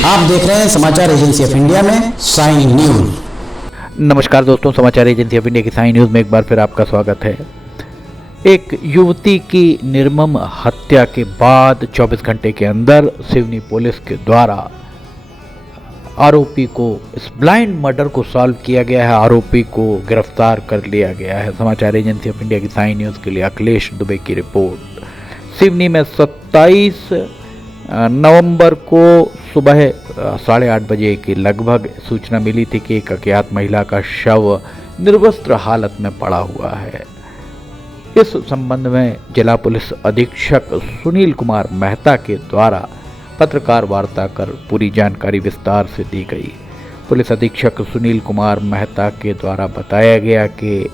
आप देख रहे हैं समाचार एजेंसी ऑफ इंडिया में साइन न्यूज। नमस्कार दोस्तों, समाचार एजेंसी ऑफ इंडिया की साइन न्यूज में एक बार फिर आपका स्वागत है। एक युवती की निर्मम हत्या के बाद 24 घंटे के अंदर सिवनी पुलिस के द्वारा आरोपी को, इस ब्लाइंड मर्डर को सॉल्व किया गया है। आरोपी को गिरफ्तार कर लिया गया है। समाचार एजेंसी ऑफ इंडिया की साइन न्यूज के लिए अखिलेश दुबे की रिपोर्ट। सिवनी में 27 नवंबर को सुबह 8:30 बजे के लगभग सूचना मिली थी कि एक अज्ञात महिला का शव निर्वस्त्र हालत में पड़ा हुआ है। इस संबंध में जिला पुलिस अधीक्षक सुनील कुमार मेहता के द्वारा पत्रकार वार्ता कर पूरी जानकारी विस्तार से दी गई। पुलिस अधीक्षक सुनील कुमार मेहता के द्वारा बताया गया कि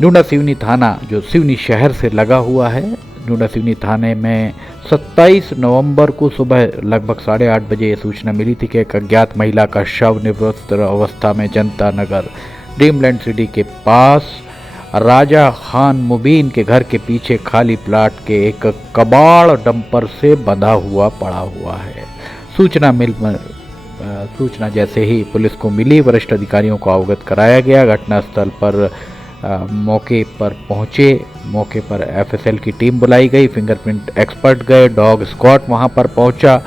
न्यूना सिवनी थाना जो सिवनी शहर से लगा हुआ है, न्यूना सिवनी थाने में 27 नवंबर को सुबह लगभग 8:30 बजे सूचना मिली थी कि एक अज्ञात महिला का शव निर्वस्त्र अवस्था में जनता नगर ड्रीमलैंड सिटी के पास राजा खान मुबीन के घर के पीछे खाली प्लाट के एक कबाड़ डंपर से बंधा हुआ पड़ा हुआ है। सूचना जैसे ही पुलिस को मिली, वरिष्ठ अधिकारियों को अवगत कराया गया। घटनास्थल पर मौके पर पहुंचे। मौके पर एफएसएल की टीम बुलाई गई, फिंगरप्रिंट एक्सपर्ट गए, डॉग स्क्वाड वहां पर पहुंचा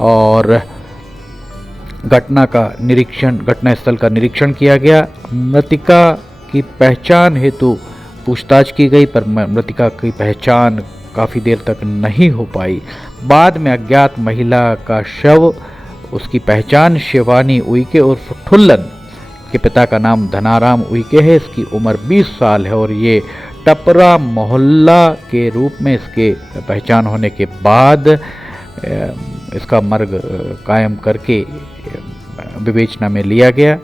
और घटनास्थल का निरीक्षण किया गया। मृतिका की पहचान हेतु पूछताछ की गई, पर मृतिका की पहचान काफ़ी देर तक नहीं हो पाई। बाद में अज्ञात महिला का शव, उसकी पहचान शिवानी उइके उर्फ ठुल्लन के पिता का नाम धनाराम उइके है। इसकी उम्र 20 साल है और ये टपरा मोहल्ला के रूप में इसके पहचान होने के बाद इसका मर्ग कायम करके विवेचना में लिया गया।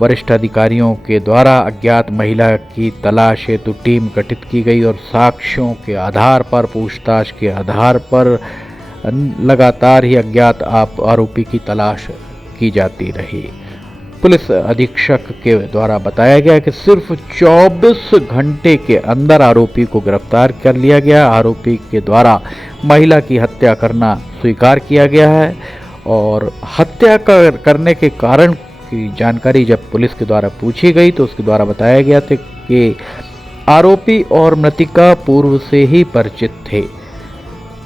वरिष्ठ अधिकारियों के द्वारा अज्ञात महिला की तलाश हेतु टीम गठित की गई और साक्ष्यों के आधार पर, पूछताछ के आधार पर लगातार ही अज्ञात आरोपी की तलाश की जाती रही। पुलिस अधीक्षक के द्वारा बताया गया कि सिर्फ 24 घंटे के अंदर आरोपी को गिरफ्तार कर लिया गया। आरोपी के द्वारा महिला की हत्या करना स्वीकार किया गया है और हत्या करने के कारण की जानकारी जब पुलिस के द्वारा पूछी गई तो उसके द्वारा बताया गया था कि आरोपी और मृतिका पूर्व से ही परिचित थे।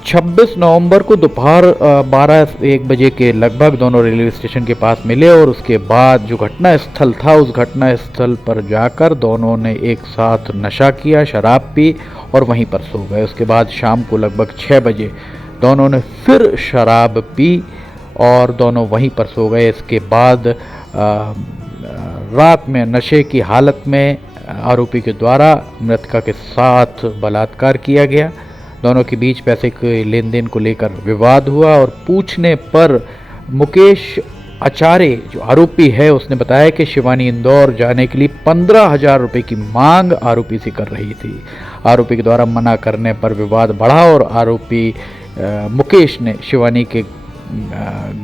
26 नवंबर को दोपहर 12-1 बजे के लगभग दोनों रेलवे स्टेशन के पास मिले और उसके बाद जो घटना स्थल था उस घटना स्थल पर जाकर दोनों ने एक साथ नशा किया, शराब पी और वहीं पर सो गए। उसके बाद शाम को लगभग 6 बजे दोनों ने फिर शराब पी और दोनों वहीं पर सो गए। इसके बाद रात में नशे की हालत में आरोपी के द्वारा मृतका के साथ बलात्कार किया गया। दोनों के बीच पैसे के लेन देन को लेकर विवाद हुआ और पूछने पर मुकेश आचार्य जो आरोपी है उसने बताया कि शिवानी इंदौर जाने के लिए 15,000 रुपये की मांग आरोपी से कर रही थी। आरोपी के द्वारा मना करने पर विवाद बढ़ा और आरोपी मुकेश ने शिवानी के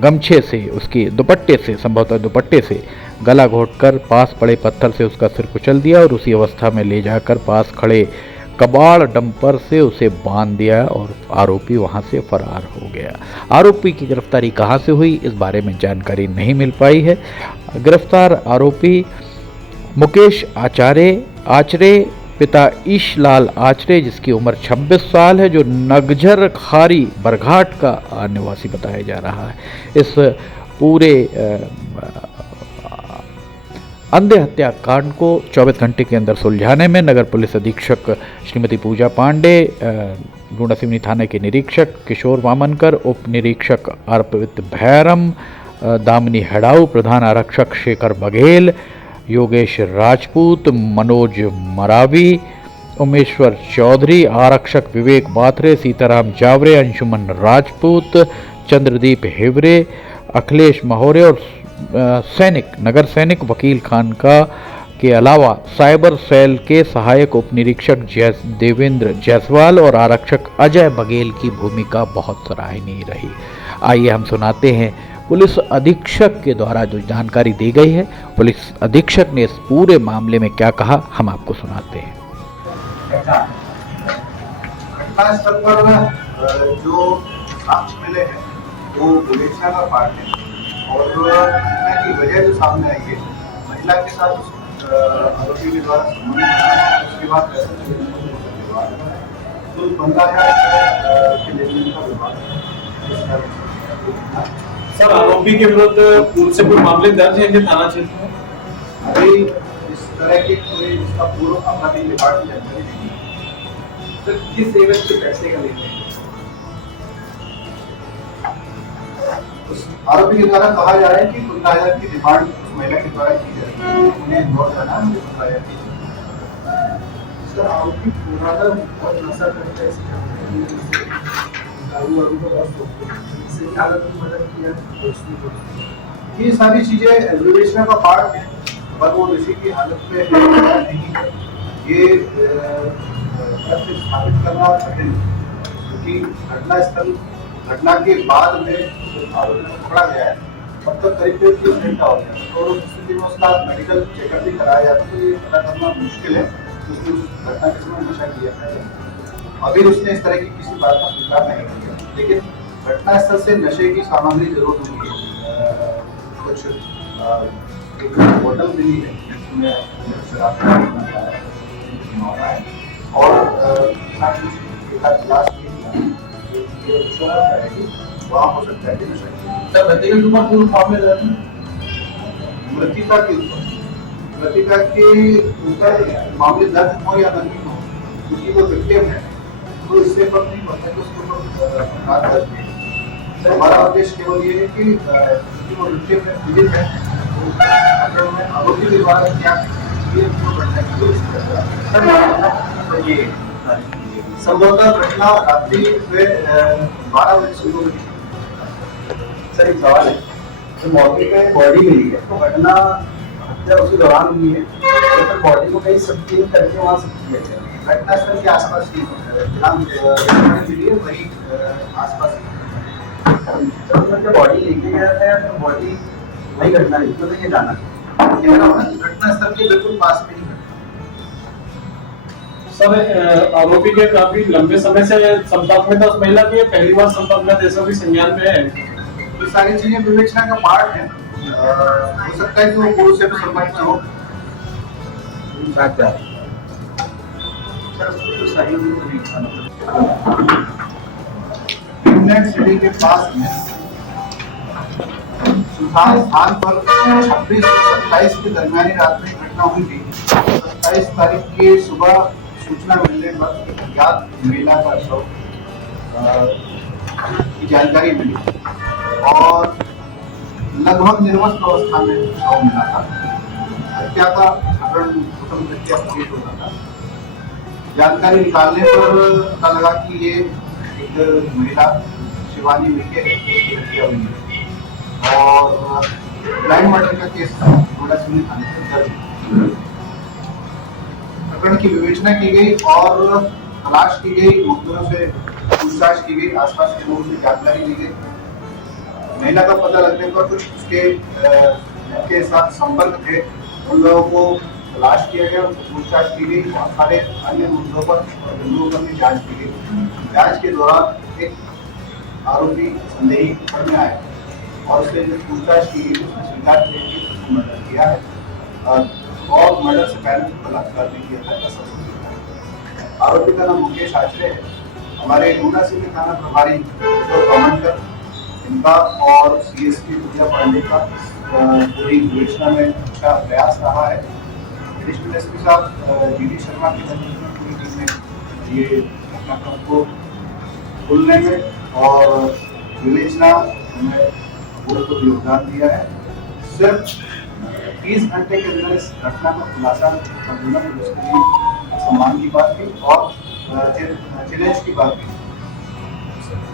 गमछे से, उसके दुपट्टे से, संभवतः दुपट्टे से गला घोंटकर पास पड़े पत्थर से उसका सिर कुचल दिया और उसी अवस्था में ले जाकर पास खड़े कबाड़ डंपर से उसे बांध दिया और आरोपी वहां से फरार हो गया। आरोपी की गिरफ्तारी कहां से हुई इस बारे में जानकारी नहीं मिल पाई है। गिरफ्तार आरोपी मुकेश आचरे पिता ईशलाल आचरे जिसकी उम्र 26 साल है, जो नगझर खारी बरघाट का निवासी बताया जा रहा है। इस पूरे अंधे हत्याकांड को 24 घंटे के अंदर सुलझाने में नगर पुलिस अधीक्षक श्रीमती पूजा पांडे, न्यूना सिवनी थाने के निरीक्षक किशोर वामनकर, उप निरीक्षक अर्पित भैरम, दामिनी हेड़ाऊ, प्रधान आरक्षक शेखर बघेल, योगेश राजपूत, मनोज मरावी, उमेश्वर चौधरी, आरक्षक विवेक बाथरे, सीताराम जावरे, अंशुमन राजपूत, चंद्रदीप हिवरे, अखिलेश महोरे और नगर सैनिक वकील खान का के अलावा साइबर सेल के सहायक उप निरीक्षक देवेंद्र जायसवाल और आरक्षक अजय बघेल की भूमिका बहुत सराहनीय रही। आइए हम सुनाते हैं पुलिस अधीक्षक के द्वारा जो जानकारी दी गई है। पुलिस अधीक्षक ने इस पूरे मामले में क्या कहा, हम आपको सुनाते हैं। जो साक्ष्य मिले हैं वो बुलेट का पार्ट है। और घटना की वजह जो सामने आई है, महिला के साथ आरोपी के द्वारा संबंध बनाना, उसके बाद पैसे लेने के बाद तो 15,000 के लेन देन का विवाद। सर, आरोपी के विरुद्ध पूर्व से कोई मामले दर्ज है इनके थाना क्षेत्र में? अभी इस तरह के कोई इसका पूर्व आपराधिक रिकॉर्ड की जानकारी नहीं है। सर, किस एवज से पैसे का लेते हैं? उस आरोपी के द्वारा कहा जा रहा है कि 15,000 की डिमांड उस महिला के द्वारा की जा रही है। उन्हें इंदौर जाना है, मुझे 15,000 की। सर, आरोपी पुराना बहुत नशा करता है, इसकी दारू वारू का बहुत शौक है, इससे हालत में मदद किया तो उसमें ये सारी चीजें विवेचना का पार्ट है, पर वो नशे की हालत में है या नहीं है, ये तथ्य स्थापित करना कठिन है। क्योंकि घटना के बाद में आरोपी को पकड़ा गया है, तब तक करीब 30 घंटा हो गया, और उस स्थिति में उसका मेडिकल चेकअप भी कराया जाता, तो ये पता करना मुश्किल है कि उसने उस घटना के समय नशा किया है। अभी उसने इस तरह की किसी बात का स्वीकार नहीं किया, लेकिन घटना स्थल से नशे की सामग्री जरूर मिली है। कुछ एक बोतल मिली है जिसमें शराब का मामला है, और एक आध गिलास भी वहाँ हो सकता है कि नशा किया। सर, व्यक्तिगत के ऊपर पूर्व मामले दर्ज हैं? मृतिका के ऊपर मामले दर्ज हो या नहीं हो, क्योंकि वो विक्टिम है, तो इससे फर्क नहीं पड़ता कि उसके ऊपर अपराध दर्ज है। तो हमारा उद्देश्य केवल ये है कि वो विक्टिम है, पीड़ित है, तो आरोपी के द्वारा क्या ये संभवतः घटना रात्रि में 12 बजे शुरू हुई। सर, एक सवाल है, तो मौके पे बॉडी मिली है, तो घटना हत्या उसी दौरान हुई है, तो फिर बॉडी को कहीं सब चीज करके वहाँ सब किया गया? घटना स्थल के आसपास ही जहाँ मिली है वही आसपास ही। तो उसमें बॉडी लेके गया था या फिर बॉडी वही घटना हुई, तो ये जाना घटना स्थल के बिल्कुल पास में ही। सर, आरोपी के काफी लंबे समय से संपर्क में था उस महिला के, पहली बार संपर्क में था, ऐसा भी संज्ञान में है? तो सारी चीजें विवेचना का पार्ट है। हो सकता है कि वो पूर्व से तो संपर्क में हो। इंग्लैंड सिटी के पास में सुल्तान स्थान पर 26 और 27 के दरमियानी रात में घटना हुई थी। 27 तारीख की सुबह सूचना मिलने पर एक अज्ञात महिला का शव की जानकारी मिली, और लगभग निर्वस्त्र अवस्था में शव मिला था। हत्या का प्रकरण प्रथम हत्या प्रतीत होता था। जानकारी निकालने पर पता लगा कि ये एक महिला शिवानी मिके हत्या हुई है, और ब्लाइंड मर्डर का केस नोएडा सिविल थाने से दर्ज। प्रकरण की विवेचना की गई और तलाश की गई, मुखबिरों से पूछताछ की गई, आसपास के लोगों से जानकारी ली गई। महिला का पता लगने पर कुछ उसके साथ संपर्क थे, उन लोगों को तलाश किया गया, उनसे पूछताछ की गई, बहुत सारे अन्य मुद्दों पर और बिंदुओं पर भी जांच की गई। जांच के दौरान एक आरोपी संदेही सामने आया, और उससे जो पूछताछ की गई उसने स्वीकार किया कि उसने मर्डर किया है, और मर्डर से पहले बलात्कार भी किया था, ऐसा सोचता। आरोपी का नाम मुकेश आचरे है। हमारे ऊना सिविल थाना प्रभारी कमांडर इनका और CSP पूजा पांडे का पूरी विवेचना में अच्छा प्रयास रहा है। एडिशनल SP साहब GD शर्मा की नेतृत्व में पूरी टीम ने ये घटनाक्रम को खुलने में और विवेचना में बहुत योगदान दिया है। सिर्फ 30 घंटे के अंदर इस घटना का खुलासा करना उसके लिए सम्मान की बात थी और चैलेंज की बात थी।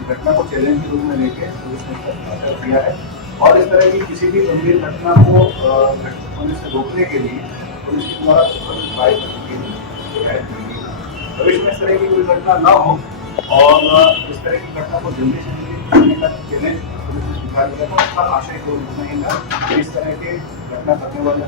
घटना को चैलेंज के रूप में लेके पुलिस ने खुलासा किया है, और इस तरह की किसी भी गंभीर घटना को होने से रोकने के लिए पुलिस के द्वारा उपाय करने के लिए भविष्य में इस तरह की कोई घटना न हो, और इस तरह की घटना को जल्दी से जल्दी करने का चैलेंज पुलिस ने स्वीकार किया था। उसका आशय कोई नहीं था इस तरह के घटना करने वाले